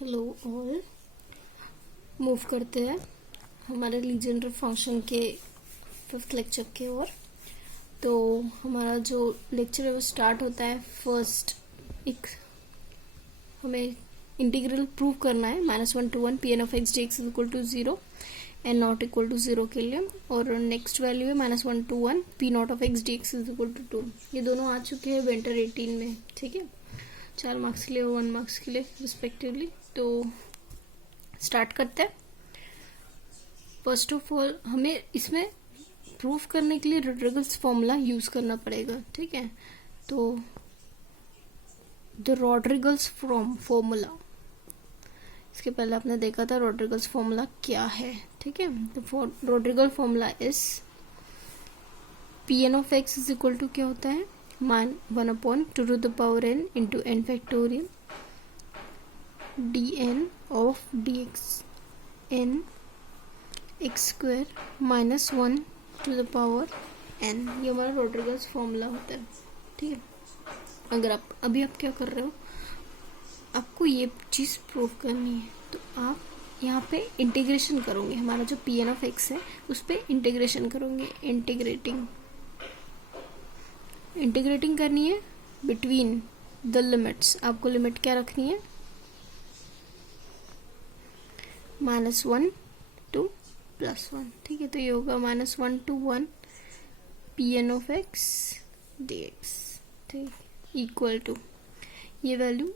Hello all, move करते हैं हमारे लीजेंडर फंक्शन के 5th लेक्चर की ओर। तो हमारा जो लेक्चर है वो स्टार्ट होता है फर्स्ट एक हमें इंटीग्रल प्रूव करना है -1 to 1 pn of x dx is equal to 0 and not equal to 0 के लिए, और नेक्स्ट वैल्यू है -1 to 1 p not of x dx is equal to 2। ये दोनों आ चुके हैं विंटर 18 में, ठीक है, 4 मार्क्स के लिए और 1 मार्क्स के लिए रिस्पेक्टिवली। तो स्टार्ट करते हैं। फर्स्ट ऑफ ऑल हमें इसमें प्रूफ करने के लिए रॉड्रिगल्स फॉर्मूला यूज करना पड़ेगा, ठीक है। तो द रॉड्रिगल्स फॉर्मूला, इसके पहले आपने देखा था रॉड्रिगल्स फॉर्मूला क्या है, ठीक है। तो Rodrigues formula is Pn of x is equal to क्या होता है, 1/2 to the power n into n factorial dn of dx n x square minus 1 to the power n। ये हमारा रॉड्रिगल्स फॉर्मूला होता है, ठीक है। अगर आप क्या कर रहे हो, आपको ये चीज़ प्रूव करनी है, तो आप यहाँ पे इंटीग्रेशन करोगे। हमारा जो Pn of x है उस पर इंटीग्रेशन करोगे। इंटीग्रेटिंग करनी है बिटवीन द लिमिट्स। आपको लिमिट क्या रखनी है, -1 to +1, ठीक है। तो ये होगा -1 to 1 Pn of x dx, ठीक, इक्वल टू ये वैल्यू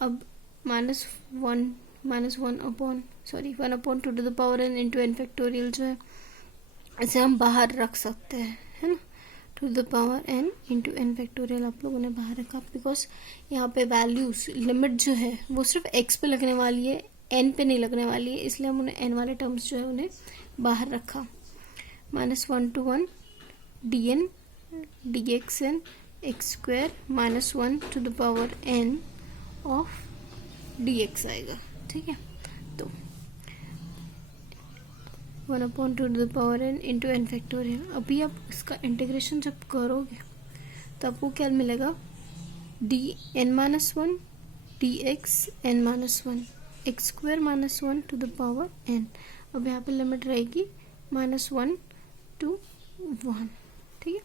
अब -1/2 to the power n into n factorial जो है इसे हम बाहर रख सकते हैं, है ना। to the power n into n factorial आप लोगों ने बाहर रखा, बिकॉज यहाँ पे वैल्यूज लिमिट जो है वो सिर्फ x पे लगने वाली है, n पे नहीं लगने वाली है, इसलिए हम उन्हें n वाले टर्म्स जो है उन्हें बाहर रखा। -1 to 1 dn dx n x square -1 to the power n of dx आएगा, ठीक है। तो 1/2 to the power n into n factorial. अभी आप इसका इंटीग्रेशन जब करोगे तो आपको क्या मिलेगा, dn-1 dx n-1 x square -1 to the power n। अब यहाँ पे लिमिट रहेगी -1 to 1, ठीक है।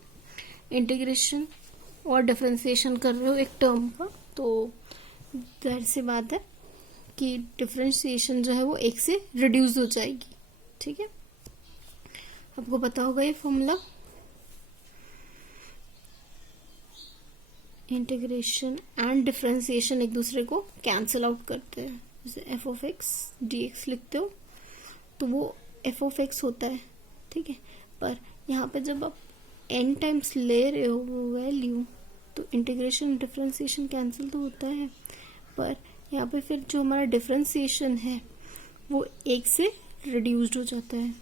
इंटीग्रेशन और डिफरेंशिएशन कर रहे हो एक टर्म का, तो जाहिर सी बात है कि डिफरेंशिएशन जो है वो 1 से रिड्यूस हो जाएगी, ठीक है। आपको पता होगा ये फॉर्मूला। इंटीग्रेशन एंड डिफरेंशिएशन एक दूसरे को कैंसिल आउट करते हैं। जैसे f of x dx लिखते हो तो वो f of x होता है, ठीक है। पर यहाँ पे जब आप n टाइम्स ले रहे हो वो वैल्यू, तो इंटीग्रेशन डिफरेंशिएशन कैंसिल तो होता है, पर यहाँ पे फिर जो हमारा डिफरेंशिएशन है वो 1 से रिड्यूस्ड हो जाता है,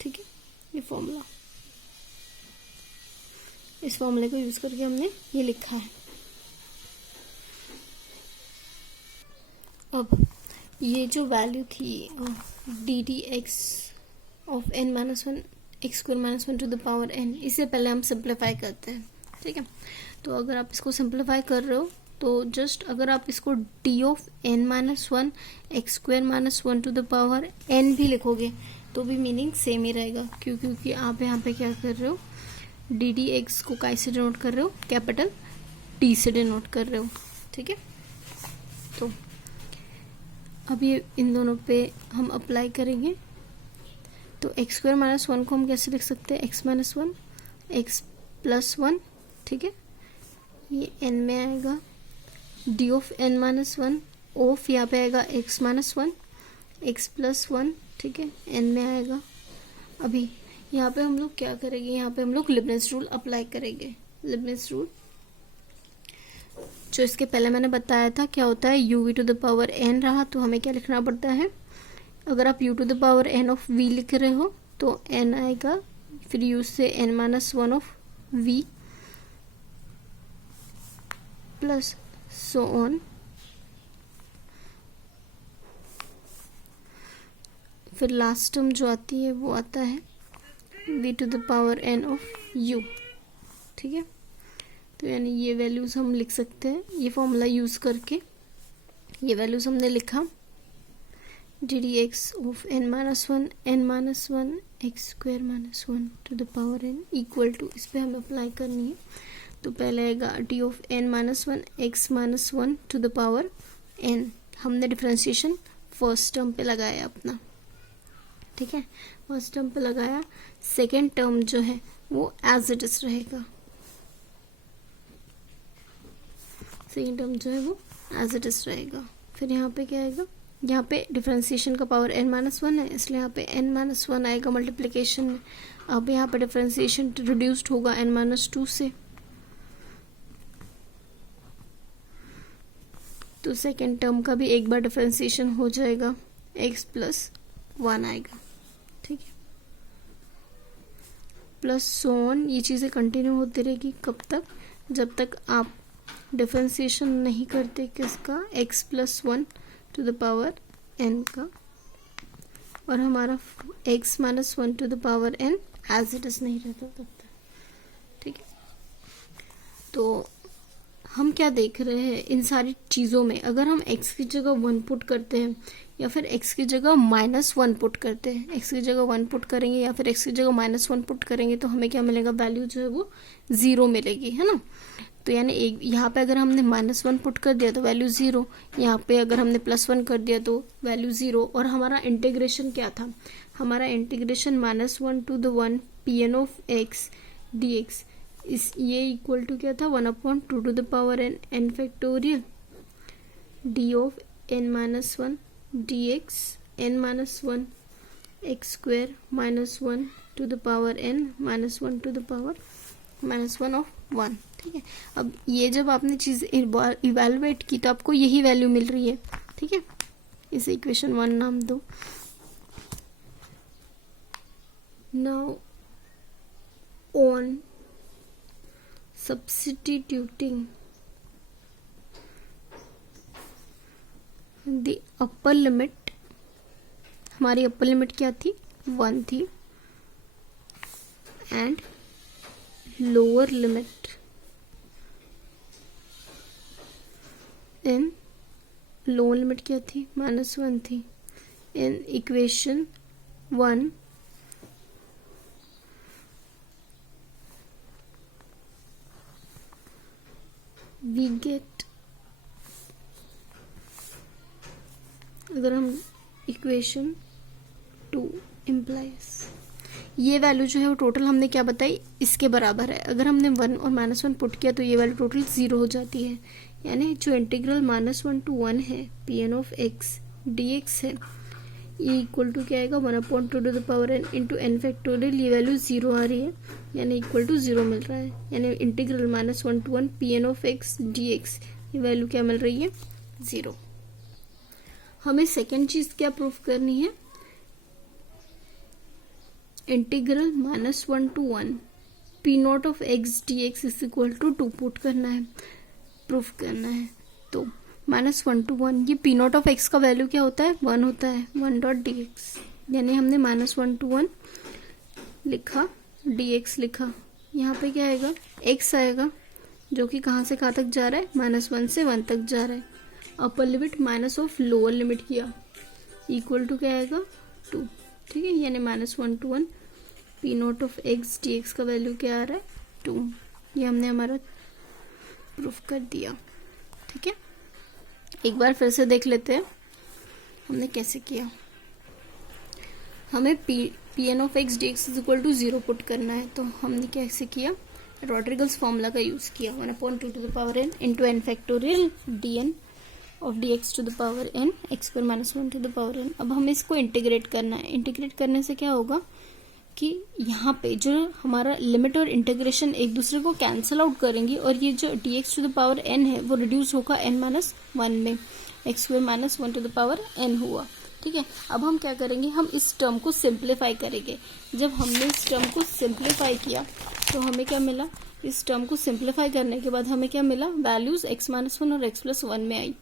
ठीक है। ये फॉर्मूला, इस फॉर्मूले को यूज करके हमने ये लिखा है। अब ये जो वैल्यू थी D d x of n-1 x square -1 to the power n, इसे पहले हम सिंप्लीफाई करते हैं, ठीक है। तो अगर आप इसको सिंप्लीफाई कर रहे हो तो जस्ट अगर आप इसको d of n-1 x square -1 to the power n भी लिखोगे तो भी मीनिंग सेम ही रहेगा, क्योंकि आप यहाँ पे क्या कर रहे हो, डी डी एक्स को काय से डिनोट कर रहे हो, कैपिटल टी से डिनोट कर रहे हो, ठीक है। तो अब ये इन दोनों पे हम अप्लाई करेंगे। तो x square -1 को हम कैसे लिख सकते हैं, x-1 x +1, ठीक है। ये n में आएगा, d of n-1 ऑफ यहाँ पे आएगा x-1 x +1, ठीक है, n में आएगा। अभी यहाँ पे हम लोग क्या करेंगे, यहाँ पे हम लोग लिबनिट्ज़ रूल अप्लाई करेंगे। लिबनिट्ज़ रूल जो इसके पहले मैंने बताया था क्या होता है, uv to the power n रहा तो हमें क्या लिखना पड़ता है, अगर आप u to the power n of v लिख रहे हो तो n आएगा, फिर u से n-1 of v plus so on, फिर लास्ट टर्म जो आती है वो आता है v to the power n of u, ठीक है। तो यानी ये वैल्यूज हम लिख सकते हैं ये फॉर्मूला यूज करके। ये वैल्यूज हमने लिखा, d d x of n-1 x square -1 to the power n equal to, इस पर हमें अप्लाई करनी है। तो पहले आएगा d of n-1 x -1 to the power n। हमने डिफ्रेंशिएशन फर्स्ट टर्म पे लगाया अपना, ठीक है, फर्स्ट टर्म पे लगाया। सेकेंड टर्म जो है वो एज इट इज रहेगा, सेकेंड टर्म जो है वो एज इट इज रहेगा। फिर यहाँ पे क्या आएगा, यहाँ पे डिफरेंशिएशन का पावर n-1 है, इसलिए यहाँ पे n-1 आएगा मल्टीप्लिकेशन में। अब यहाँ पे डिफरेंशिएशन रिड्यूस्ड होगा n-2 से, तो सेकेंड टर्म का भी एक बार डिफरेंशिएशन हो जाएगा, x+1 आएगा, ठीक है, प्लस सो ऑन। ये चीज़ें कंटिन्यू होती रहेगी कब तक, जब तक आप डिफरेंशिएशन नहीं करते किसका, x+1 to the power n का, और हमारा x-1 to the power n as it is नहीं रहता तब तक, ठीक है। तो हम क्या देख रहे हैं इन सारी चीज़ों में, अगर हम x की जगह 1 पुट करते हैं या फिर x की जगह -1 पुट करते हैं, x की जगह 1 पुट करेंगे या फिर x की जगह -1 पुट करेंगे, तो हमें क्या मिलेगा, वैल्यू जो है वो 0 मिलेगी, है ना। तो यानी एक यहाँ पे अगर हमने -1 पुट कर दिया तो वैल्यू 0, यहाँ पे अगर हमने +1 कर दिया तो वैल्यू 0। और हमारा इंटीग्रेशन क्या था, हमारा integration -1 to the 1 pn of x dx, इस ये इक्वल टू क्या था, 1/2 to the power n factorial d of n-1 dx n-1 x square -1 to the power n-1 to the power -1 of 1, ठीक है। अब ये जब आपने चीज़ इवेलुएट की तो आपको यही वैल्यू मिल रही है, ठीक है, इसे इक्वेशन 1 नाम दो। Now on substituting the upper limit, हमारी अपर लिमिट क्या थी, 1 थी, and lower limit in, lower limit क्या थी, -1 थी, इन इक्वेशन 1 वी गेट, अगर हम इक्वेशन 2 इम्प्लाइज, ये वैल्यू जो है वो टोटल हमने क्या बताई, इसके बराबर है। अगर हमने 1 और -1 पुट किया तो ये वैल्यू टोटल 0 हो जाती है, यानी जो इंटीग्रल -1 टू 1 है pn ऑफ x dx है, ये इक्वल टू क्या आएगा, 1/2 to the power n into n factorial, ये वैल्यू 0 आ रही है, यानी इक्वल टू 0 मिल रहा है, यानी integral -1 to 1 pn of x dx, ये वैल्यू क्या मिल रही है, 0। हमें सेकेंड चीज़ क्या प्रूफ करनी है, integral -1 to 1 p0 of x dx is equal to 2 put करना है, प्रूफ करना है। तो -1 टू 1, ये p0 ऑफ x का वैल्यू क्या होता है, 1 होता है, 1.dx, यानी हमने -1 टू 1 लिखा, dx लिखा, यहाँ पे क्या आएगा, x आएगा, जो कि कहाँ से कहाँ तक जा रहा है, -1 से 1 तक जा रहा है, upper limit minus of lower limit किया, इक्वल टू क्या आएगा, 2, ठीक है, यानी -1 to 1 p0 of x dx का वैल्यू क्या आ रहा है, 2। ये हमने हमारा प्रूफ कर दिया, ठीक है। एक बार फिर से देख लेते हैं हमने कैसे किया। हमें pn of x dx is equal to 0 put करना है, तो हमने कैसे किया, रॉड्रिगल्स फॉर्मूला का यूज़ किया, 1/2 to the power n into n factorial dn of dx to the power n x square -1 to the power n। अब हमें इसको इंटीग्रेट करना है, इंटीग्रेट करने से क्या होगा कि यहाँ पे जो हमारा लिमिट और इंटीग्रेशन एक दूसरे को कैंसिल आउट करेंगी, और ये जो dx to the power n है वो रिड्यूस होगा n-1 में, x square -1 to the power n हुआ, ठीक है। अब हम क्या करेंगे, हम इस टर्म को सिंप्लीफाई करेंगे। जब हमने इस टर्म को सिंप्लीफाई किया तो हमें क्या मिला, इस टर्म को सिंप्लीफाई करने के बाद हमें क्या मिला, वैल्यूज x-1 और x+1 में आई।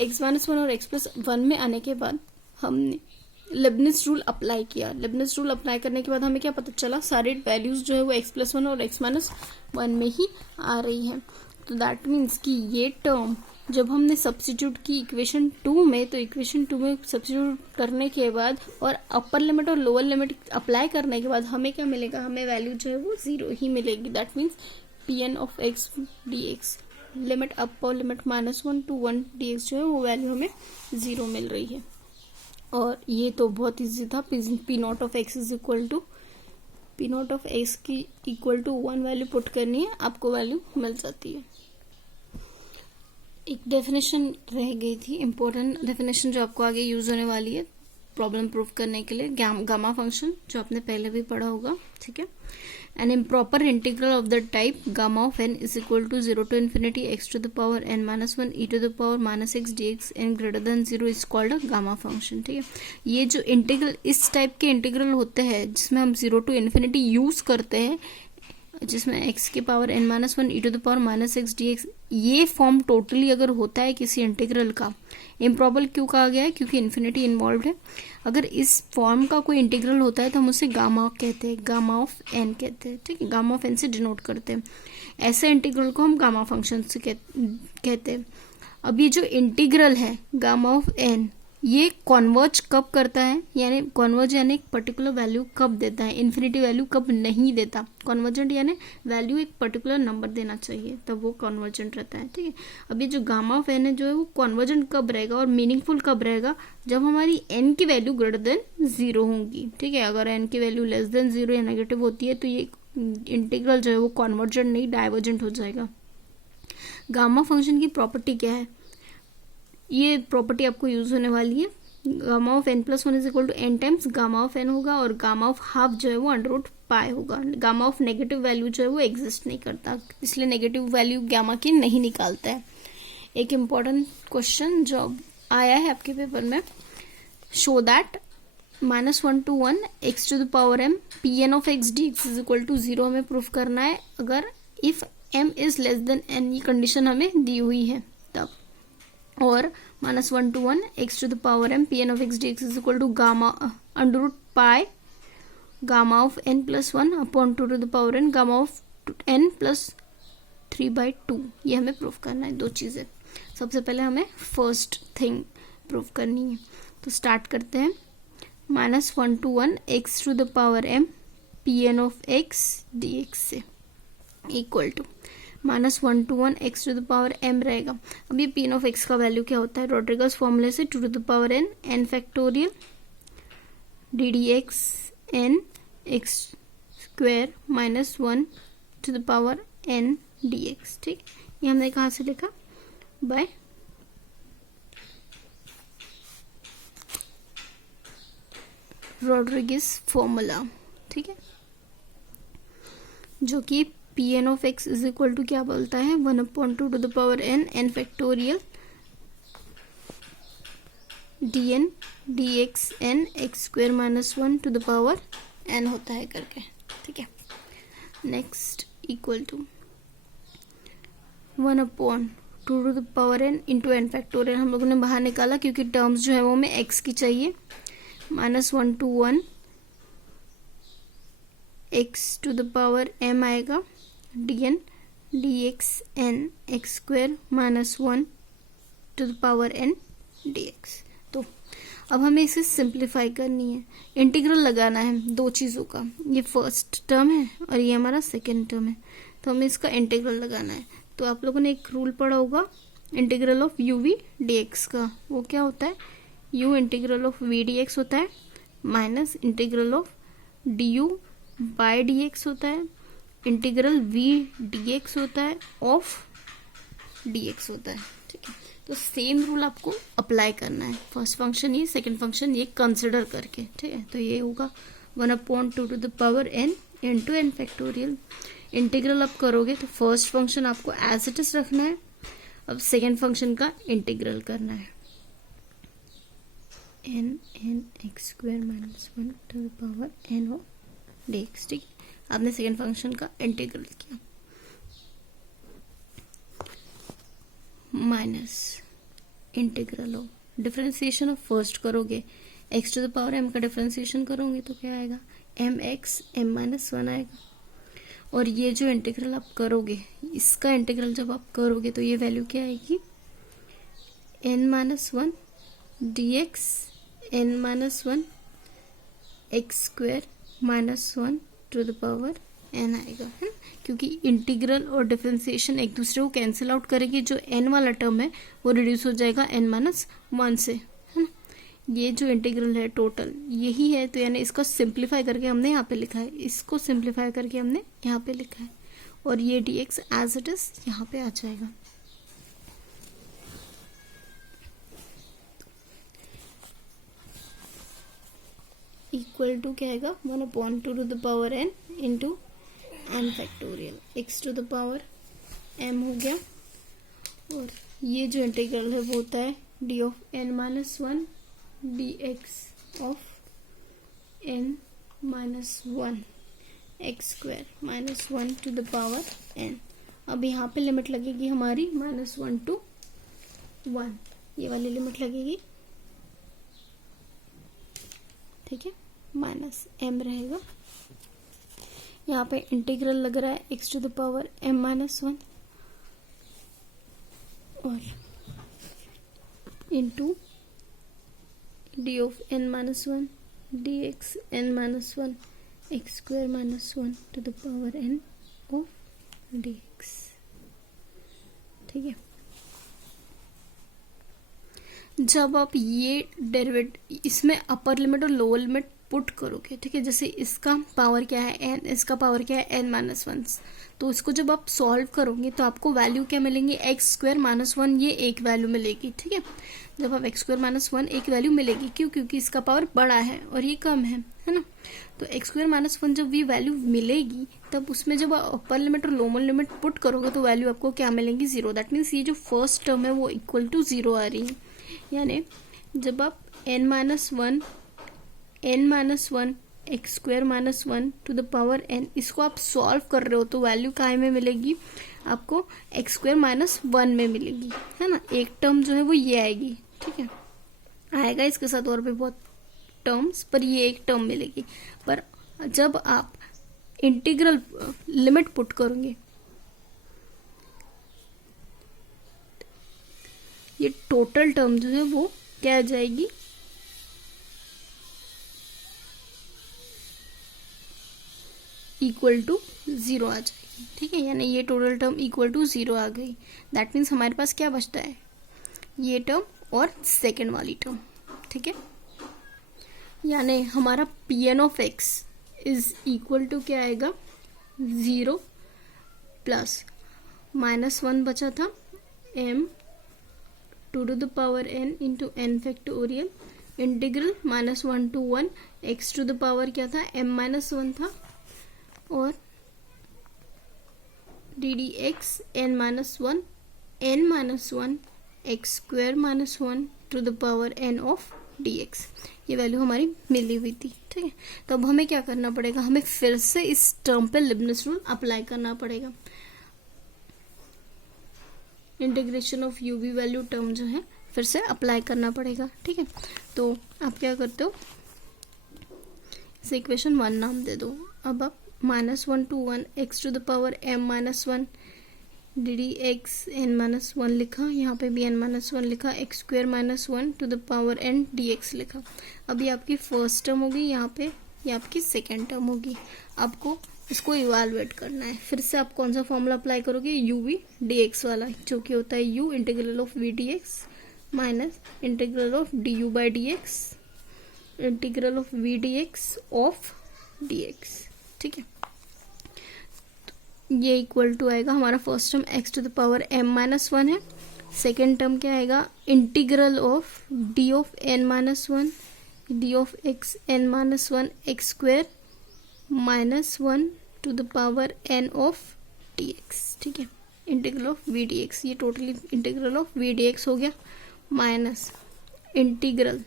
x-1 और x+1 में आने के बाद हमने लेबनिज रूल अप्लाई किया। लेबनिज रूल अप्लाई करने के बाद हमें क्या पता चला, सारे वैल्यूज जो है वो x+1 और x-1 में ही आ रही हैं। तो दैट मीन्स कि ये टर्म जब हमने सब्स्टिट्यूट की इक्वेशन 2 में, तो इक्वेशन 2 में सब्स्टिट्यूट करने के बाद और अपर लिमिट और लोअर लिमिट अप्लाई करने के बाद हमें क्या मिलेगा, हमें वैल्यू जो है वो 0 ही मिलेगी. That means Pn of x dx limit up और लिमिट -1 to 1 dx जो है वो वैल्यू हमें 0 मिल रही है. और ये तो बहुत ईजी था. P not of x is equal to P not of x की इक्वल टू 1 वैल्यू पुट करनी है, आपको वैल्यू मिल जाती है. एक डेफिनेशन रह गई थी, इम्पोर्टेंट डेफिनेशन जो आपको आगे यूज होने वाली है प्रॉब्लम प्रूव करने के लिए, गामा फंक्शन, जो आपने पहले भी पढ़ा होगा. ठीक है. An improper integral of the type gamma of n is equal to 0 to infinity x to the power n minus 1 e to the power minus x dx n greater than 0 is called a gamma function. ठीक है. ये जो integral, इस type के integral होते हैं जिसमें हम 0 to infinity यूज करते हैं, जिसमें x की power n minus 1 e to the power minus x d x, ये फॉर्म टोटली अगर होता है किसी इंटीग्रल का, इम्प्रॉबल क्यों कहा गया है, क्योंकि इन्फिनिटी इन्वॉल्व है. अगर इस फॉर्म का कोई इंटीग्रल होता है तो हम उसे गामा कहते हैं, गामा ऑफ n कहते हैं. ठीक है. गामा ऑफ n से डिनोट करते हैं. ऐसे इंटीग्रल को हम गामा फंक्शन से कहते हैं. अब ये जो इंटीग्रल है गामा ऑफ n, ये कॉन्वर्ज कब करता है, यानी कॉन्वर्ज यानी एक पर्टिकुलर वैल्यू कब देता है, इन्फिनिटी वैल्यू कब नहीं देता. कॉन्वर्जेंट यानी वैल्यू एक पर्टिकुलर नंबर देना चाहिए, तब वो कॉन्वर्जेंट रहता है. ठीक है. अब ये जो गामा ऑफ n है जो है वो कॉन्वर्जेंट कब रहेगा और मीनिंगफुल कब रहेगा, जब हमारी n की वैल्यू ग्रेटर देन 0 होगी. ठीक है. अगर n की वैल्यू लेस देन 0 या नेगेटिव होती है तो ये इंटीग्रल जो है वो कॉन्वर्जेंट नहीं डाइवर्जेंट हो जाएगा. गामा फंक्शन की प्रॉपर्टी क्या है, ये प्रॉपर्टी आपको यूज होने वाली है. Gamma of n plus 1 is equal to n times gamma of n होगा और गामा ऑफ हाफ जो है वो √π होगा. गामा ऑफ नेगेटिव वैल्यू जो है वो एग्जिस्ट नहीं करता, इसलिए नेगेटिव वैल्यू गामा की नहीं निकालता है. एक इम्पॉर्टेंट क्वेश्चन जो आया है आपके पेपर में, show that -1 to 1 x to the power m Pn of x dx is equal to 0 हमें प्रूफ करना है. अगर if m is less than n, ये कंडीशन हमें दी हुई है तब. और -1 to 1 x to the power m Pn of x dx is equal to gamma √π gamma of n plus 1 upon 2 to the power n gamma of n plus 3/2. ये हमें proof करना है. दो चीज़ें. सबसे पहले हमें फर्स्ट थिंग प्रूफ करनी है, तो स्टार्ट करते हैं. -1 to 1 x to the power m Pn of x dx से equal to -1 to 1 x to the power m रहेगा. अब ये Pn of x का वैल्यू क्या होता है, रोड्रिगस फॉर्मूले से 2 to the power n factorial ddx n x square -1 to the power n dx. ठीक. ये हमने कहाँ से लिखा, बाय रोड्रिगस फॉर्मूला. ठीक है. जो कि Pn of x is equal to क्या बोलता है, 1/2 to the power n factorial dn dx n x square -1 to the power n होता है करके. ठीक है. Next equal to 1/2 to the power n into n factorial हम लोगों ने बाहर निकाला क्योंकि टर्म्स जो है वो हमें x की चाहिए. -1 to 1 x to the power m आएगा dn dx n x square -1 to the power n dx. तो अब हमें इसे सिंप्लीफाई करनी है, इंटीग्रल लगाना है दो चीज़ों का. ये फर्स्ट टर्म है और ये हमारा सेकेंड टर्म है, तो हमें इसका इंटीग्रल लगाना है. तो आप लोगों ने एक रूल पढ़ा होगा integral of u v dx का. वो क्या होता है, u integral of v dx होता है minus integral of du by dx होता है, इंटीग्रल v dx होता है, ऑफ dx होता है. ठीक है. तो सेम रूल आपको अप्लाई करना है. फर्स्ट फंक्शन ये, सेकंड फंक्शन ये कंसिडर करके. ठीक है. तो ये होगा 1/2 to the power n into n factorial. Integral आप करोगे तो फर्स्ट फंक्शन आपको एज इट इज रखना है, अब सेकेंड फंक्शन का इंटीग्रल करना है. n x square -1 to the power n of dx. ठीक. आपने सेकेंड फंक्शन का इंटीग्रल किया, minus integral of differentiation of first करोगे, x to the power m का डिफरेंशिएशन करोगे तो क्या आएगा, mx m-1 आएगा. और ये जो इंटीग्रल आप करोगे, इसका इंटीग्रल जब आप करोगे तो ये वैल्यू क्या आएगी, n minus one D x n minus one x square minus one to the power n आएगा, है ना, क्योंकि इंटीग्रल और डिफरेंशिएशन एक दूसरे को कैंसिल आउट करेगी। जो n वाला टर्म है वो रिड्यूस हो जाएगा n माइनस वन से, है ना। ये जो इंटीग्रल है टोटल यही है, तो यानी इसको सिंप्लीफाई करके हमने यहाँ पे लिखा है, इसको सिंप्लीफाई करके हमने यहाँ पे लिखा है, और ये dx एज इट इज यहाँ पे आ जाएगा। इक्वल टू क्या आएगा, 1/2 to the power n into n factorial x to the power m हो गया। और ये जो इंटीग्रल है वो होता है d of n minus one D x of n minus one x square minus one to the power n। अब यहाँ पे लिमिट लगेगी हमारी -1 to 1, ये वाली लिमिट लगेगी, ठीक है, माइनस m रहेगा। यहाँ पे इंटीग्रल लग रहा है x to the power m minus one और into D of n minus one D x n minus one x square minus one to the power n of D x, ठीक है। जब आप ये डेरिवेटिव इसमें अपर लिमिट और lower limit put करोगे, ठीक है, जैसे इसका पावर क्या है n, इसका पावर क्या है n माइनस वन, तो इसको जब आप सॉल्व करोगे तो आपको वैल्यू क्या मिलेंगी, एक्स स्क्वायर माइनस वन, ये एक वैल्यू मिलेगी, ठीक है। जब आप एक्स स्क्वायर माइनस वन एक वैल्यू मिलेगी, क्यों, क्योंकि इसका पावर बड़ा है और ये कम है ना। तो एक्स स्क्वायर माइनस वन जब ये वैल्यू मिलेगी तब उसमें जब आप अपर लिमिट और लोअर लिमिट पुट करोगे तो वैल्यू आपको क्या मिलेंगी, 0। दैट मीन्स ये जो फर्स्ट टर्म है वो इक्वल टू 0 आ रही है। यानी जब आप n minus one x square minus one to the power n इसको आप सॉल्व कर रहे हो तो वैल्यू काय में मिलेगी आपको, एक्स स्क्वायर माइनस वन में मिलेगी, है ना। एक टर्म जो है वो ये आएगी, ठीक है, आएगा इसके साथ और भी बहुत टर्म्स, पर ये एक टर्म मिलेगी। पर जब आप इंटीग्रल लिमिट पुट करोगे ये टोटल टर्म जो है वो क्या आ जाएगी, इक्वल टू 0 आ जाएगी, ठीक है। यानी ये टोटल टर्म इक्वल टू 0 आ गई। दैट मीन्स हमारे पास क्या बचता है, ये टर्म और सेकेंड वाली टर्म, ठीक है। यानी हमारा Pn of x is equal to क्या आएगा, 0 प्लस -1 बचा था m to the power n into n factorial integral -1 to 1 x to the power क्या था, m माइनस वन था, और d d x n minus one x square minus one to the power n of dx, ये value हमारी मिली हुई थी, ठीक है। तो अब हमें क्या करना पड़ेगा, हमें फिर से इस टर्म पे लिबनिट्ज रूल अप्लाई करना पड़ेगा। Integration of u v value term जो है फिर से अप्लाई करना पड़ेगा, ठीक है। तो आप क्या करते हो, इसे इक्वेशन 1 नाम दे दो। अब आप -1 to 1 x to the power m minus one d d x n minus one लिखा, यहाँ पे भी n माइनस वन लिखा, x square minus one to the power n dx लिखा। अब ये आपकी फर्स्ट टर्म होगी, यहाँ पे ये आपकी सेकेंड टर्म होगी। आपको इसको इवालुएट करना है। फिर से आप कौन सा फॉर्मूला अप्लाई करोगे, यू वी डी एक्स वाला, जो कि होता है u integral of we D x minus integral of d you by D x integral of we D x of D x, ठीक है। ये इक्वल टू आएगा हमारा first term x to the power m minus one है, second term क्या आएगा, integral of d of n minus one d of x n minus one x square minus one to the power n of dx, ठीक है, integral of we D x. ये totally integral of we D X हो गया, minus integral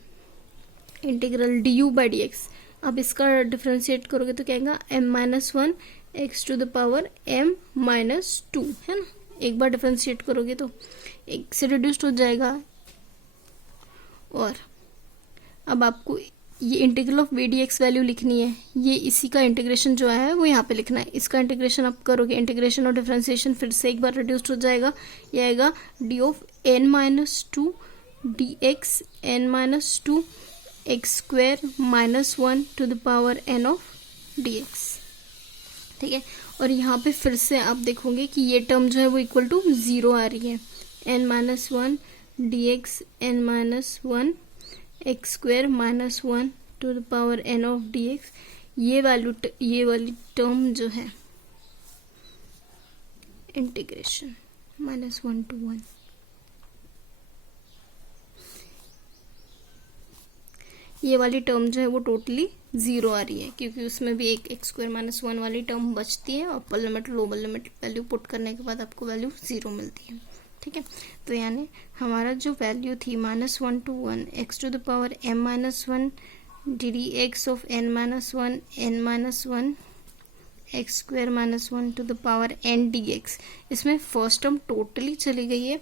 D you by D X. अब इसका differentiate करोगे तो क्या आएगा, m minus one x to the power m minus two, है ना। एक बार डिफ्रेंशिएट करोगे तो एक से रिड्यूस्ड हो जाएगा। और अब आपको ये integral of we D x value लिखनी है, ये इसी का इंटीग्रेशन जो है वो यहाँ पे लिखना है। इसका इंटीग्रेशन आप करोगे, इंटीग्रेशन और डिफ्रेंशिएशन फिर से एक बार रिड्यूस्ड हो जाएगा। ये आएगा d of n minus two d x n minus two x square minus one to the power n of D x. ठीक है, और यहाँ पे फिर से आप देखोगे कि ये टर्म जो है वो इक्वल टू ज़ीरो आ रही है। N minus one D x n minus one x square minus one to the power n of D x, ये वाली टर्म जो है integration minus one to one, ये वाली टर्म जो है वो टोटली ज़ीरो आ रही है, क्योंकि उसमें भी एक एक्स स्क्वायर माइनस वन वाली टर्म बचती है, और upper limit lower limit value put करने के बाद आपको वैल्यू ज़ीरो मिलती है। ठीक है, तो यानी हमारा जो वैल्यू थी minus one to one x to the power m minus one d d x of n minus one x square minus one to the power n d x, इसमें फर्स्ट टर्म टोटली चली गई है।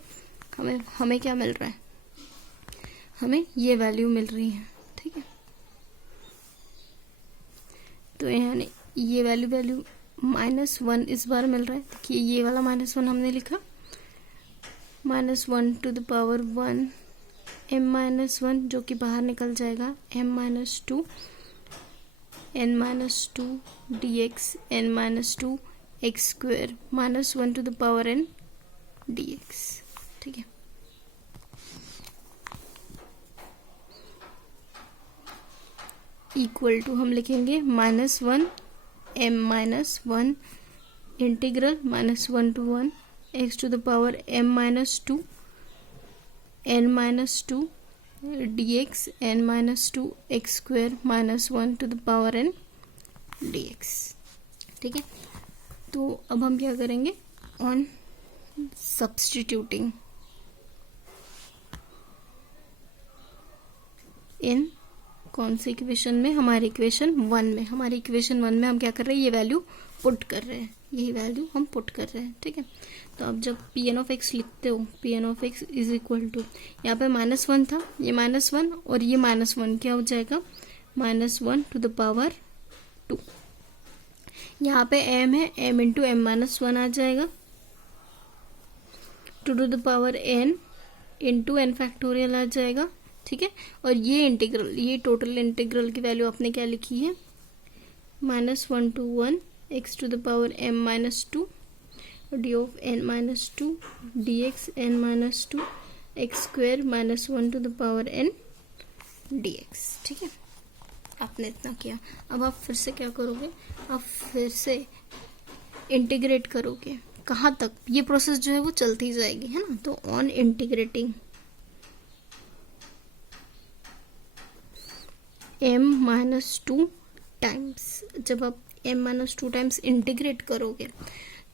हमें क्या मिल रहा है, हमें ये वैल्यू मिल रही है। ठीक है, तो यानी ये वैल्यू माइनस वन इस बार मिल रहा है। देखिए ये वाला माइनस वन हमने लिखा, minus one to the power one m minus one, जो कि बाहर निकल जाएगा, m minus two n minus two d x n minus two x square minus one to the power n d x. ठीक है, equal to हम लिखेंगे minus one m minus one integral minus one to one x to the power m minus two n minus two d x n minus two x square minus one to the power n d x. ठीक है, तो अब हम क्या करेंगे, on substituting इन कौन सी equation में, हमारी इक्वेशन वन में, हम क्या कर रहे हैं, ये वैल्यू पुट कर रहे हैं, यही वैल्यू हम पुट कर रहे हैं। ठीक है, तो अब जब पी एन ऑफ एक्स लिखते हो, p n of x is equal to, यहाँ पे माइनस वन था, ये माइनस वन और ये माइनस वन क्या हो जाएगा, minus one to the power two. यहाँ पे एम है, M into M minus one आ जाएगा, two to the power N into N factorial आ जाएगा। ठीक है, और ये इंटीग्रल, ये टोटल इंटीग्रल की वैल्यू आपने क्या लिखी है, minus one to one x to the power m minus two d of n minus two d x n minus two x square minus one to the power n d x. ठीक है, आपने इतना किया। अब आप फिर से क्या करोगे, आप फिर से इंटीग्रेट करोगे, कहाँ तक, ये प्रोसेस जो है वो चलती जाएगी, है ना। तो on integrating m minus two times, जब आप m minus two times integrate करोगे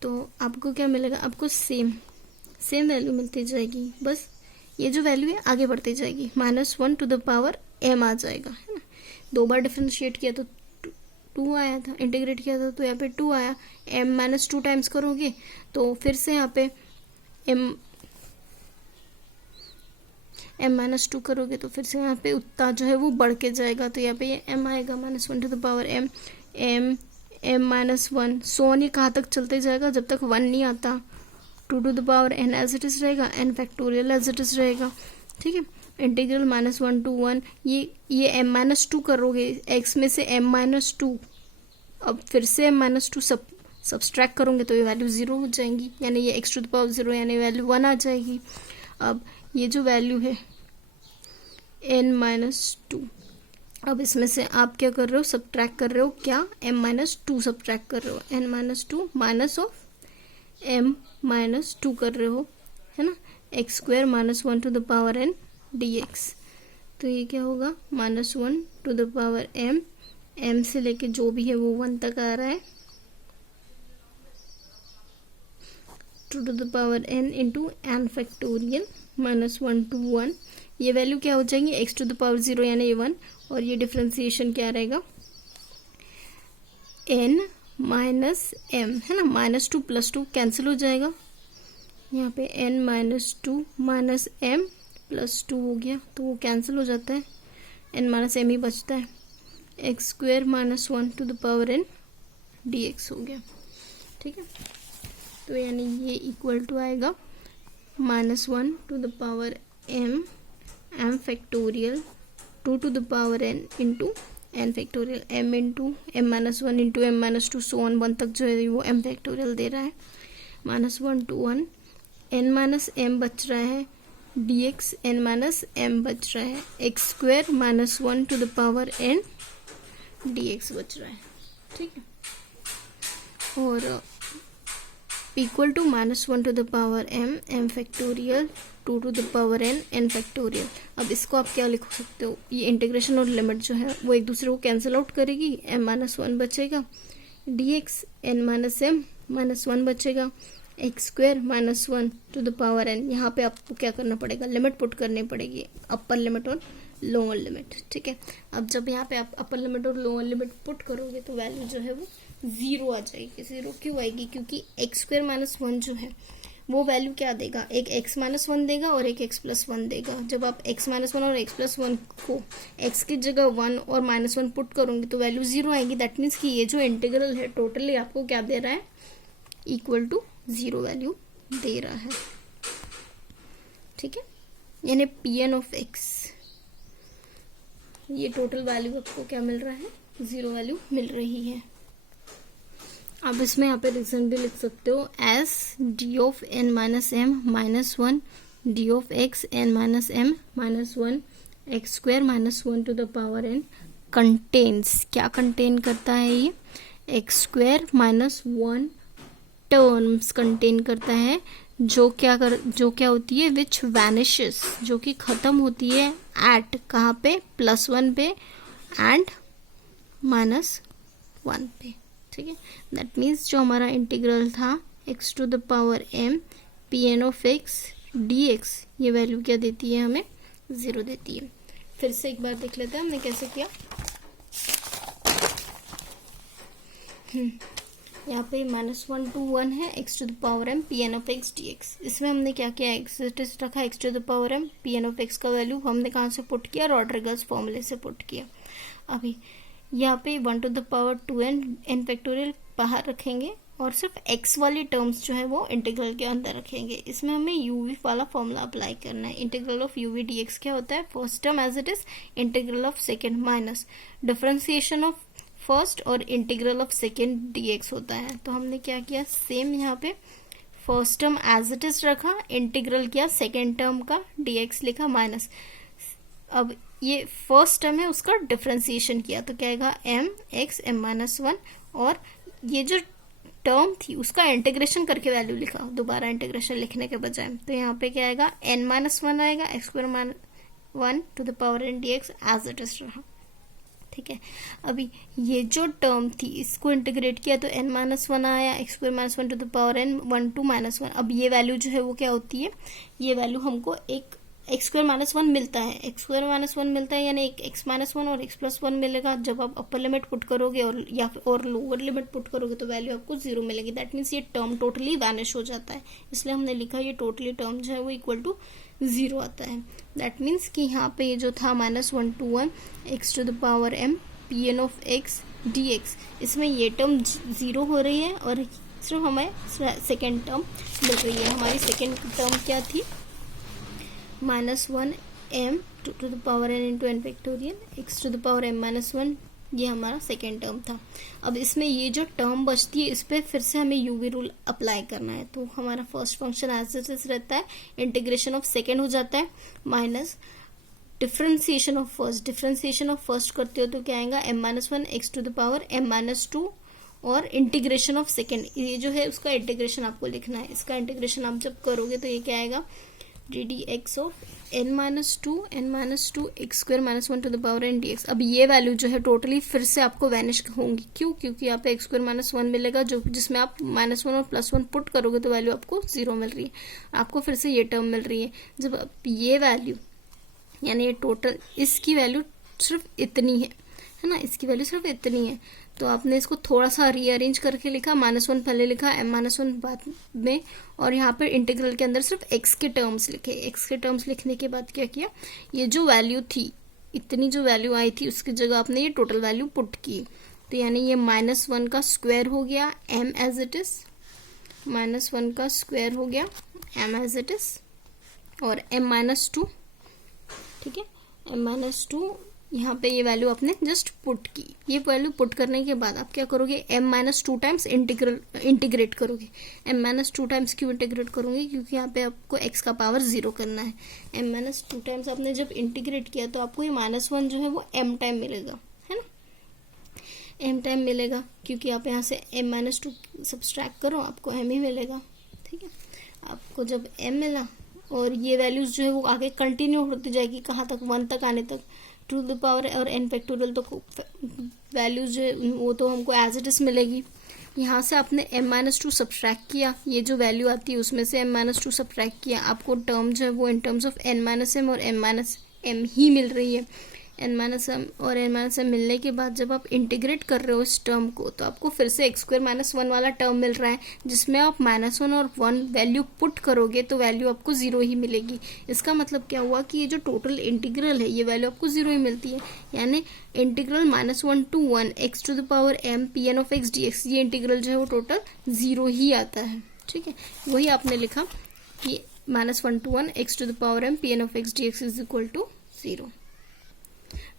तो आपको क्या मिलेगा, आपको सेम वैल्यू मिलती जाएगी, बस ये जो वैल्यू है आगे बढ़ती जाएगी, minus one to the power m आ जाएगा, है ना। दो बार डिफरेंशिएट किया तो टू आया था, इंटीग्रेट किया था तो यहाँ पे टू आया, m माइनस टू टाइम्स करोगे तो फिर से यहाँ पे m माइनस टू करोगे तो फिर से यहाँ पे उतना जो है वो बढ़ के जाएगा, तो यहाँ पे ये m आएगा minus one to the power m minus one, so on, ये कहाँ तक चलते जाएगा जब तक वन नहीं आता, two to the power n as it is रहेगा, n factorial as it is रहेगा। ठीक है, integral minus one to one, ये m माइनस टू करोगे, x में से m माइनस टू, अब फिर से m माइनस टू सब्सट्रैक्ट करोगे तो ये वैल्यू जीरो हो जाएंगी, यानी ये x to the power zero यानी वैल्यू वन आ जाएगी। अब ये जो वैल्यू है n माइनस टू, अब इसमें से आप क्या कर रहे हो, सब्ट्रैक्ट कर रहे हो, क्या, m माइनस टू सब्ट्रैक्ट कर रहे हो, n minus to minus of m minus to कर रहे हो, है ना, x square minus one to the power n dx। तो ये क्या होगा, minus one to the power m से लेके जो भी है वो वन तक आ रहा है, two to the power n into N factorial minus one to one, ये वैल्यू क्या हो जाएंगी, x to the power zero यानी ये वन, और ये डिफ्रेंसिएशन क्या रहेगा, n माइनस m, है ना, minus two plus two cancel हो जाएगा, यहाँ पे n minus to minus m plus two हो गया तो वो कैंसिल हो जाता है, n माइनस m ही बचता है, x square minus one to the power n dx हो गया। ठीक है, तो यानी ये इक्वल टू आएगा minus one to the power m factorial 2 to the power n into n factorial m into m minus one into m minus to so on 1 तक जो है वो m फैक्टोरियल दे रहा है, -1 to 1 n माइनस m बच रहा है dx n minus m बच रहा है, x square -1 to the power n dx बच रहा है, ठीक है। और equal to -1 to the power m factorial 2 to the power n factorial. अब इसको आप क्या लिख सकते हो, ये इंटीग्रेशन और लिमिट जो है वो एक दूसरे को कैंसिल आउट करेगी, m माइनस वन बचेगा, dx n minus m minus one बचेगा, x square -1 to the power n। यहाँ पे आपको क्या करना पड़ेगा, लिमिट पुट करनी पड़ेगी, अपर लिमिट और लोअर लिमिट, ठीक है। अब जब यहाँ पे आप अपर लिमिट और लोअर लिमिट पुट करोगे तो वैल्यू जो है वो 0 आ जाएगी। 0 क्यों आएगी, क्योंकि एक्स स्क्वायर -1 जो है वो वैल्यू क्या देगा, एक x -1 देगा और एक x + 1 देगा। जब आप x -1 और x + 1 को x की जगह 1 और -1 पुट करोगे तो वैल्यू 0 आएगी। दैट मीन्स कि ये जो इंटीग्रल है टोटली आपको क्या दे रहा है, इक्वल टू 0 वैल्यू दे रहा है, ठीक है। यानी Pn ऑफ x, ये टोटल वैल्यू आपको क्या मिल रहा है, 0 वैल्यू मिल रही है। अब इसमें यहाँ पे रीजन भी लिख सकते हो as d of n minus m minus one d of x n minus m minus one x square -1 to the power n contains, क्या कंटेन करता है ये, एक्स स्क्वायर -1 टर्म्स कंटेन करता है, जो क्या होती है, विच वैनिशेस, जो कि खत्म होती है एट कहाँ पे, +1 पे एंड -1 पे, ठीक है। दैट मीन्स जो हमारा इंटीग्रल था x to the power m Pn of x dx, ये वैल्यू क्या देती है हमें, 0 देती है। फिर से एक बार देख लेते हैं हमने कैसे किया। यहाँ पे -1 to 1 है, x to the power m Pn of x dx। इसमें हमने क्या किया, x रखा, x to the power m Pn of x का वैल्यू हमने कहाँ से पुट किया, रॉड्रिगस फॉर्मूले से पुट किया। अभी यहाँ पे 1 to the power 2n n factorial बाहर रखेंगे और सिर्फ x वाली टर्म्स जो है वो इंटीग्रल के अंदर रखेंगे। इसमें हमें uv वाला फॉर्मूला अप्लाई करना है। इंटीग्रल ऑफ uv dx क्या होता है, first term as it is, integral of second minus differentiation of first और इंटीग्रल ऑफ सेकेंड dx होता है। तो हमने क्या किया, सेम यहाँ पे first term as it is रखा, इंटीग्रल किया सेकेंड टर्म का, dx लिखा माइनस। अब ये फर्स्ट टर्म है उसका डिफरेंशिएशन किया तो क्या आएगा, m x m-1, और ये जो टर्म थी उसका इंटीग्रेशन करके वैल्यू लिखा, दोबारा इंटीग्रेशन लिखने के बजाय। तो यहाँ पे क्या आएगा, n-1 आएगा, x square 1 to the power n dx as it is रहा, ठीक है। अभी ये जो टर्म थी इसको इंटीग्रेट किया तो n-1 आया, x square -1 to the power n 1 to -1। अब ये वैल्यू जो है वो क्या होती है, ये वैल्यू हमको एक x स्क्वायर -1 मिलता है, x स्क्वायर -1 मिलता है, यानी एक x -1 और x + 1 मिलेगा। जब आप अपर लिमिट पुट करोगे और लोअर लिमिट पुट करोगे तो वैल्यू आपको 0 मिलेगी। दैट मीन्स ये टर्म टोटली वैनिश हो जाता है, इसलिए हमने लिखा ये टोटली टर्म जो है वो इक्वल टू 0 आता है। दैट मीन्स कि यहाँ पे ये जो था -1 to 1 x to the power m Pn of x dx, इसमें ये टर्म 0 हो रही है और सिर्फ हमें सेकेंड टर्म मिल रही है। हमारी सेकेंड टर्म क्या थी, -1 m to the power n into n factorial x to the power m-1, ये हमारा सेकेंड टर्म था। अब इसमें ये जो टर्म बचती है इस पर फिर से हमें यूवी रूल अप्लाई करना है। तो हमारा first function as it is रहता है, इंटीग्रेशन ऑफ सेकेंड हो जाता है minus differentiation of first. Differentiation of first करते हो तो क्या आएगा, m-1 x to the power m-2 और इंटीग्रेशन ऑफ सेकेंड, ये जो है उसका इंटीग्रेशन आपको लिखना है। इसका इंटीग्रेशन आप जब करोगे तो ये क्या आएगा, ddx of n-2 x square -1 to the power n dx। अब ये वैल्यू जो है टोटली फिर से आपको वैनिश होंगी, क्यों, क्योंकि यहाँ पे x स्क्वायर -1 मिलेगा, जो जिसमें आप -1 और +1 पुट करोगे तो वैल्यू आपको 0 मिल रही है, आपको फिर से ये टर्म मिल रही है। जब आप ये वैल्यू यानी ये टोटल इसकी वैल्यू सिर्फ इतनी है ना, इसकी वैल्यू सिर्फ इतनी है, तो आपने इसको थोड़ा सा रीअरेंज करके लिखा, -1 पहले लिखा, m-1 बाद में, और यहाँ पर इंटीग्रल के अंदर सिर्फ x के टर्म्स लिखे। x के टर्म्स लिखने के बाद क्या किया, ये जो वैल्यू थी, इतनी जो वैल्यू आई थी उसकी जगह आपने ये टोटल वैल्यू पुट की, तो यानी ये -1 का स्क्वायर हो गया m एज इट इज, -1 का स्क्वायर हो गया m एज इट इज, और m-2, ठीक है, m-2, यहाँ पे ये वैल्यू आपने जस्ट पुट की। ये वैल्यू पुट करने के बाद आप क्या करोगे, m-2 टाइम्स इंटीग्रेट करोगे। m-2 टाइम्स क्यों इंटीग्रेट करोगे, क्योंकि यहाँ पे आपको x का पावर 0 करना है। m-2 टाइम्स आपने जब इंटीग्रेट किया तो आपको ये -1 जो है वो m टाइम मिलेगा, है ना, m टाइम मिलेगा, क्योंकि आप यहाँ से m-2 सब्सट्रैक्ट करो आपको m ही मिलेगा। ठीक है, आपको जब m मिला और ये वैल्यूज जो है वो आगे कंटिन्यू होती जाएगी, कहाँ तक, 1 तक आने तक, टू द पावर और n फैक्टोरियल, तो वैल्यूज जो है वो तो हमको एज इट इज मिलेगी। यहाँ से आपने m-2 सब्ट्रैक्ट किया, ये जो वैल्यू आती है उसमें से m-2 सब्ट्रैक्ट किया, आपको टर्म जो है वो इन टर्म्स ऑफ n-m और m-m ही मिल रही है। n-m और n-m मिलने के बाद जब आप इंटीग्रेट कर रहे हो इस टर्म को, तो आपको फिर से x² -1 वाला टर्म मिल रहा है, जिसमें आप -1 और 1 वैल्यू पुट करोगे तो वैल्यू आपको 0 ही मिलेगी। इसका मतलब क्या हुआ कि ये जो टोटल इंटीग्रल है ये वैल्यू आपको 0 ही मिलती है, यानी integral -1 to 1 x⁻m Pn(x) dx, ये इंटीग्रल जो है वो टोटल 0 ही आता है। ठीक है, वही आपने लिखा कि -1 to 1 x⁻m Pn(x) dx is equal to 0।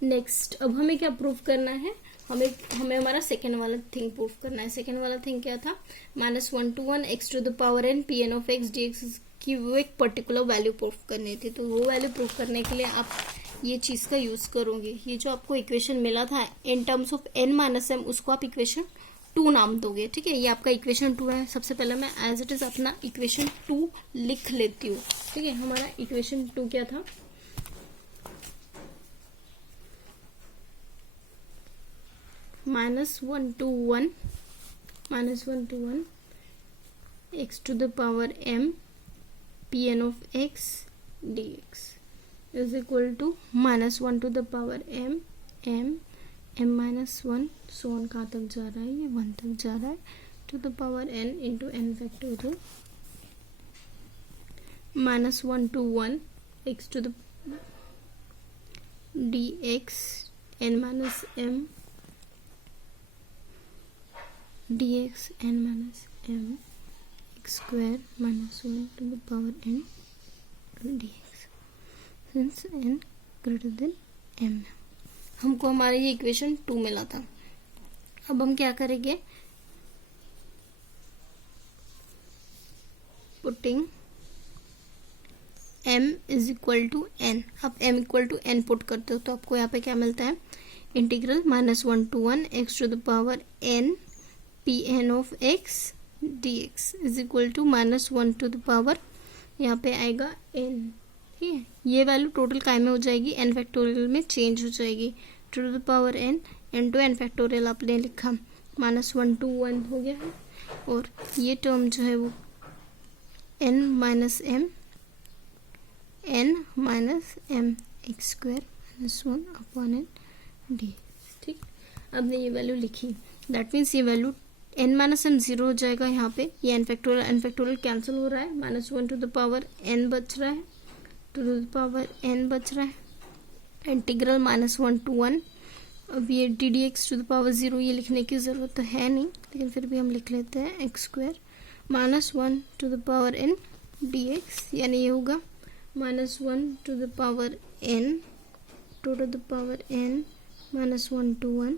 Next, अब हमें क्या प्रूफ करना है, हमें हमारा सेकेंड वाला थिंग प्रूफ करना है। सेकेंड वाला थिंग क्या था, -1 to 1 x⁻n Pn(x) dx की वो एक पर्टिकुलर वैल्यू प्रूफ करनी थी। तो वो वैल्यू प्रूफ करने के लिए आप ये चीज का यूज करोगे। ये जो आपको इक्वेशन मिला था इन टर्म्स ऑफ n-m, उसको आप इक्वेशन 2 नाम दोगे। ठीक है, ये आपका इक्वेशन 2 है। सबसे पहले मैं एज इट इज अपना इक्वेशन 2 लिख लेती हूँ। ठीक है, हमारा इक्वेशन 2 क्या था, -1 to 1 x⁻m Pn(x) dx is equal to -1 to the power m m-1, so on कहाँ तक जा रहा है, ये 1 तक जा रहा है, to the power n into n factorial, -1 to 1 x to the dx n-m dx n-m x² -1 to the power n dx since n greater than m। हमको हमारा ये इक्वेशन 2 मिला था। अब हम क्या करेंगे, putting m is equal to n। आप m equal to n put करते हो तो आपको यहाँ पे क्या मिलता है, integral -1 to 1 x⁻n Pn(x) dx is equal to -1 to the power, यहाँ पे आएगा n। ठीक है, ये वैल्यू टोटल काय में हो जाएगी, n फैक्टोरियल में चेंज हो जाएगी, to the power n into n factorial आपने लिखा, -1 to 1 हो गया है, और ये टर्म जो है वो n-m x² -1 upon n dx। ठीक, अब ये वैल्यू लिखी, दैट मीन्स ये वैल्यू n-m 0 हो जाएगा, यहाँ पे ये n फैक्टोरियल कैंसिल हो रहा है, -1 to the power n बच रहा है, टू द पावर n बच रहा है, इंटीग्रल -1 to 1। अब ये ddx टू द पावर 0 ये लिखने की ज़रूरत तो है नहीं, लेकिन फिर भी हम लिख लेते हैं x² -1 to the power n dx, यानी ये होगा -1 to the power n to the power n -1 to 1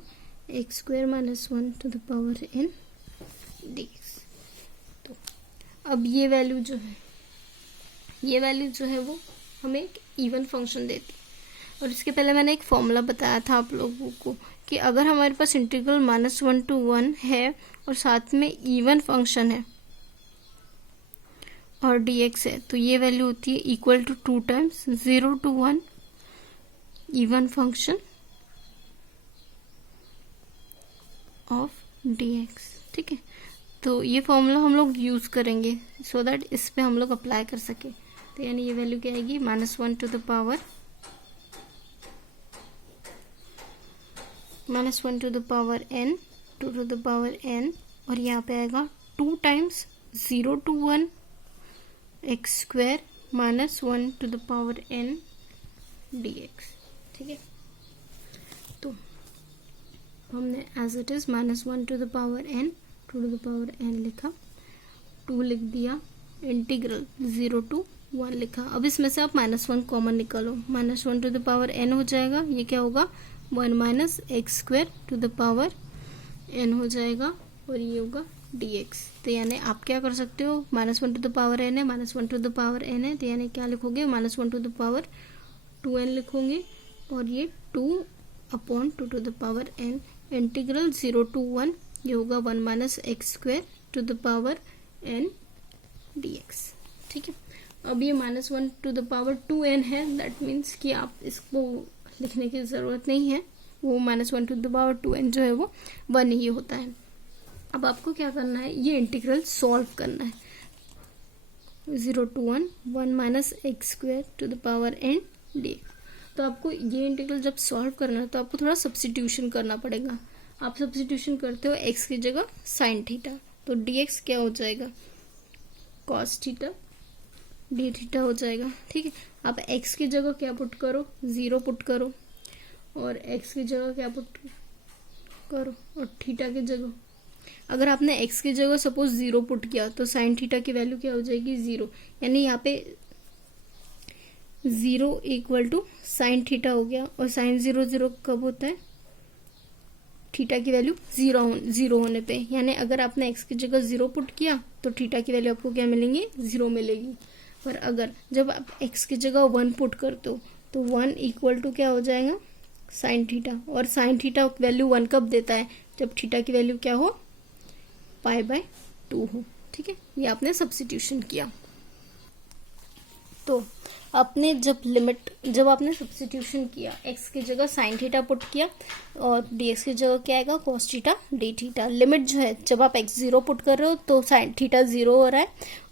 x² -1 to the power n dx। तो अब ये वैल्यू जो है वो हमें एक इवन फंक्शन देती है। और इसके पहले मैंने एक फॉर्मूला बताया था आप लोगों को कि अगर हमारे पास इंटीग्रल -1 to 1 है और साथ में इवन फंक्शन है और dx है, तो ये वैल्यू होती है equal to 2 times 0 to 1 even function of dx। ठीक है, तो ये फॉर्मूला हम लोग यूज करेंगे सो दैट इस पे हम लोग अप्लाई कर सके। तो यानी ये वैल्यू क्या आएगी, -1 to the power n two to the power n, और यहाँ पे आएगा 2 times 0 to 1 x² -1 to the power n dx। ठीक है, तो हमने as it is -1 to the power n two to the power n लिखा, 2 लिख दिया, इंटीग्रल 0 to 1 लिखा। अब इसमें से आप -1 कॉमन निकालो, -1 टू द पावर n हो जाएगा, ये क्या होगा 1 minus x square to the power n हो जाएगा, और ये होगा dx। तो यानी आप क्या कर सकते हो, -1 टू द पावर n है, -1 टू द पावर n है, तो यानी क्या लिखोगे, -1 टू द पावर 2n लिखोगे, और ये 2/2 to the power n, integral 0 to 1, ये होगा 1 minus x square to the power n dx। ठीक है, अब ये -1 टू द पावर 2n है, दैट मीन्स कि आप इसको लिखने की ज़रूरत नहीं है, वो -1 टू द पावर 2n जो है वो 1 ही होता है। अब आपको क्या करना है, ये इंटीग्रल सॉल्व करना है, 0 to 1 1 minus x square to the power n dx। तो आपको ये इंटीग्रल जब सॉल्व करना है तो आपको थोड़ा सब्स्टिट्यूशन करना पड़ेगा। आप सब्स्टिट्यूशन करते हो x की जगह साइन थीटा, तो dx क्या हो जाएगा, कॉस थीटा डी थीटा हो जाएगा। ठीक है, आप x की जगह क्या पुट करो, 0 पुट करो, और x की जगह क्या पुट करो, और थीटा की जगह, अगर आपने x की जगह सपोज 0 पुट किया तो साइन थीटा की वैल्यू क्या हो जाएगी 0, यानी यहाँ पे 0 इक्वल टू साइन थीटा हो गया, और साइन 0 0 कब होता है, थीटा की वैल्यू 0 होने पे, यानी अगर आपने x की जगह 0 पुट किया तो थीटा की वैल्यू आपको क्या मिलेंगी, 0 मिलेगी। पर अगर जब आप x की जगह 1 पुट करते हो तो 1 इक्वल टू क्या हो जाएगा, साइन थीटा, और साइन थीटा वैल्यू 1 कब देता है, जब थीटा की वैल्यू क्या हो, π/2 हो। ठीक है, ये आपने सब्स्टिट्यूशन किया। तो आपने जब आपने सब्स्टिट्यूशन किया, x की जगह साइन थीटा पुट किया, और dx की जगह क्या आएगा, cos theta D theta. Limit जो है, जब आप x 0 पुट कर रहे हो तो साइन थीटा 0 हो रहा है,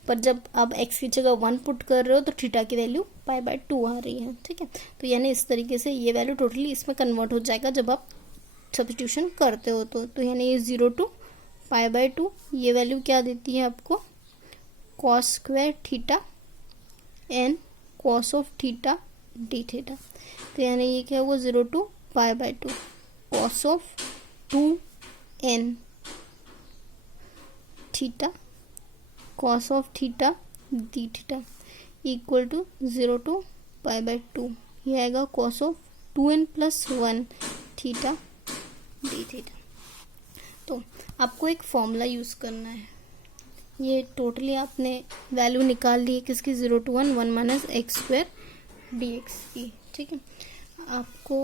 पर जब आप x की जगह 1 पुट कर रहे हो तो थीटा की वैल्यू π/2 आ रही है। ठीक है, तो यानी इस तरीके से ये वैल्यू टोटली इसमें कन्वर्ट हो जाएगा जब आप सब्स्टिट्यूशन करते हो तो यानी ये 0 to π/2, ये वैल्यू क्या देती है आपको, cos square theta n cos of theta D theta. तो यानी ये क्या हुआ, 0 to π/2 cos of 2n theta cos of theta D theta equal to 0 to π/2, ये आएगा cos of 2n + 1 theta D theta. तो आपको एक फॉर्मूला यूज़ करना है, ये टोटली आपने वैल्यू निकाल ली है किसकी, 0 to 1 1 minus x square dx की। ठीक है, आपको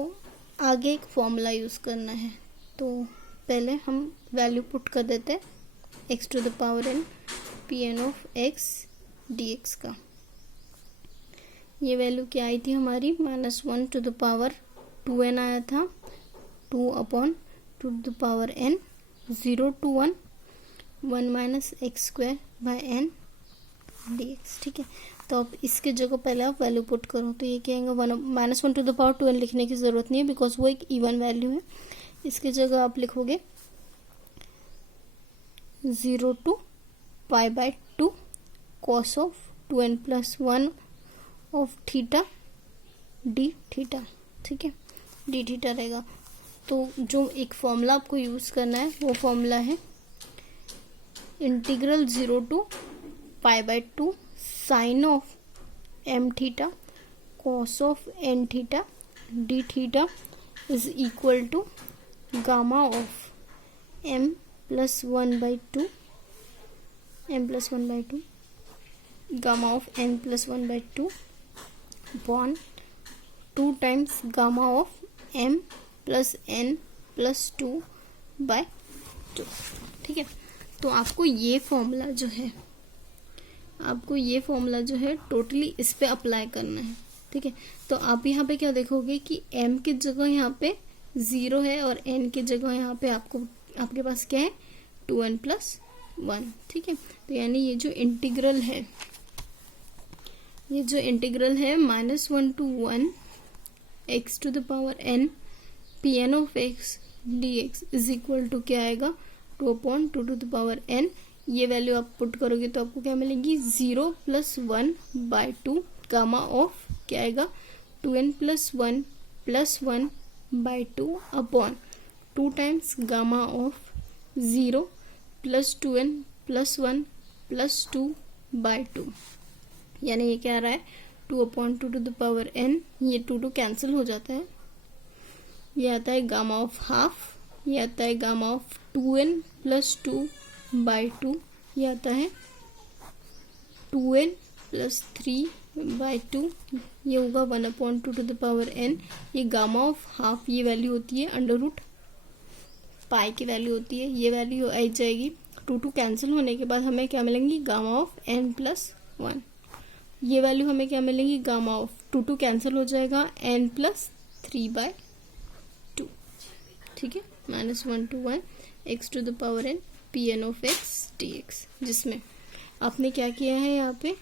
आगे एक फॉर्मूला यूज़ करना है, तो पहले हम वैल्यू पुट कर देते हैं x to the power n pn of x dx का। ये वैल्यू क्या आई थी हमारी, -1 टू द पावर 2n आया था, 2/2 to the power n, 0 to 1 1 minus x square by n dx। ठीक है, तो अब इसके जगह पहले आप वैल्यू पुट करो, तो ये क्या आएगा, -1 टू द पावर 2n लिखने की ज़रूरत नहीं है बिकॉज वो एक इवन वैल्यू है। इसके जगह आप लिखोगे 0 to π/2 cos of 2n + 1 of theta D theta. ठीक है, डी थीटा रहेगा। तो जो एक फॉर्मूला आपको यूज़ करना है वो फॉर्मूला है integral 0 to π/2 sine of m theta cos of n theta D theta is equal to gamma of m + 1/2 gamma of n + 1/2 upon 2 times gamma of m + n + 2/2। ठीक है, तो आपको ये फॉर्मूला जो है टोटली इस पे अप्लाई करना है। ठीक है, तो आप यहाँ पे क्या देखोगे कि m की जगह यहाँ पे 0 है और n की जगह यहाँ पे आपके पास क्या है 2n + 1। ठीक है, तो यानी ये जो इंटीग्रल है -1 to 1 x to the power n pn of x dx is equal to क्या आएगा 2/2 टू द पावर n। ये वैल्यू आप पुट करोगे तो आपको क्या मिलेगी 0 + 1/2 गामा ऑफ क्या आएगा 2n + 1 + 1/2 upon 2 times gamma of 0 + 2n + 1 + 2/2। यानी ये क्या आ रहा है 2/2 टू द पावर n, ये 2 कैंसिल हो जाता है, ये आता है गामा ऑफ हाफ, ये आता है गामा ऑफ 2n प्लस 2/2, ये आता है 2n प्लस 3/2, ये होगा 1/2 टू द पावर n। ये गामा ऑफ हाफ ये वैल्यू होती है अंडर रूट पाई की वैल्यू होती है, ये वैल्यू आई जाएगी 2 कैंसिल होने के बाद हमें क्या मिलेंगी गामा ऑफ n प्लस 1, ये वैल्यू हमें क्या मिलेंगी गामा ऑफ 2 कैंसिल हो जाएगा n प्लस 3/2, ठीक है, -1 to 1 x to the power n pn of x dx, जिसमें आपने क्या किया है यहाँ पे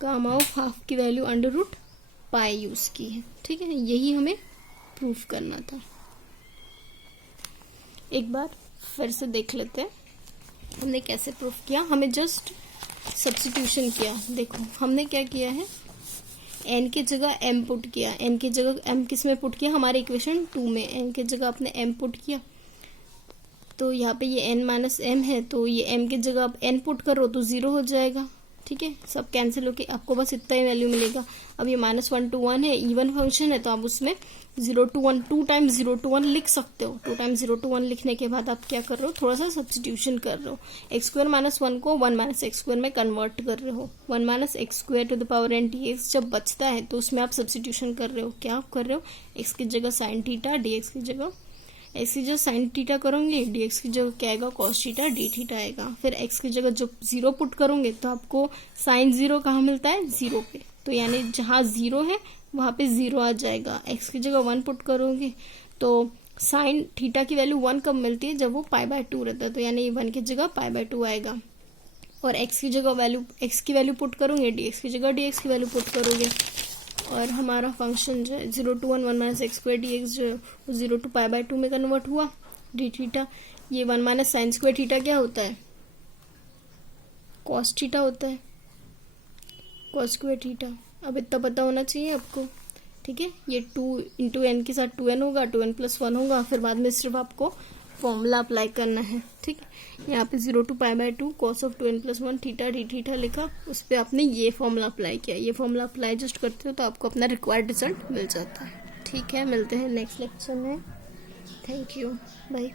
गामा ऑफ हाफ की value under root pi use की है, ठीक है, यही हमें प्रूफ करना था। एक बार फिर से देख लेते हैं हमने कैसे प्रूफ किया। हमें जस्ट सब्स्टिट्यूशन किया, देखो हमने क्या किया है n की जगह m पुट किया, n की जगह m किस में पुट किया हमारे इक्वेशन 2 में, n की जगह आपने m पुट किया, तो यहाँ पे ये n माइनस m है, तो ये m की जगह आप n पुट करो तो 0 हो जाएगा, ठीक है, सब कैंसिल होके आपको बस इतना ही वैल्यू मिलेगा। अब ये -1 to 1 है, इवन फंक्शन है, तो आप उसमें 0 to 1 2 टाइम्स 0 to 1 लिख सकते हो। 2 टाइम्स 0 to 1 लिखने के बाद आप क्या कर रहे हो, थोड़ा सा सब्स्टिट्यूशन कर रहे हो, x² - 1 को 1 - x² में कन्वर्ट कर रहे हो, 1 - x² to the power n dx जब बचता है तो उसमें आप सब्स्टिट्यूशन कर रहे हो, क्या कर रहे हो x की जगह साइन थीटा, dx की जगह x की जगह साइन थीटा करोगे, dx की जगह क्या आएगा cos थीटा d थीटा आएगा, फिर x की जगह जब 0 पुट करोगे तो आपको साइन 0 कहाँ मिलता है 0 पे, तो यानी जहाँ 0 है वहाँ पे 0 आ जाएगा। x की जगह 1 पुट करोगे तो साइन थीटा की वैल्यू 1 कब मिलती है जब वो π/2 रहता है, तो यानी 1 की जगह π/2 आएगा। और x की जगह वैल्यू x की वैल्यू पुट करोगे, dx की जगह dx की वैल्यू पुट करोगे, और हमारा फंक्शन जो है 0 to 1 1 - x² dx जो 0 to π/2 में कन्वर्ट हुआ d थीटा, ये 1 - sin² थीटा क्या होता है cos थीटा होता है, cos² थीटा। अब इतना पता होना चाहिए आपको, ठीक है, ये 2 × n के साथ 2n होगा, 2n + 1 होगा, फिर बाद में सिर्फ आपको फॉर्मूला अप्लाई करना है, ठीक है। यहाँ पे 0 to π/2 cos of 2n + 1 theta d theta लिखा, उस पर आपने ये फॉर्मूला अप्लाई किया, ये फॉर्मूला अप्लाई जस्ट करते हो तो आपको अपना रिक्वायर्ड रिजल्ट मिल जाता है, ठीक है। मिलते हैं नेक्स्ट लेक्चर में, थैंक यू, बाय।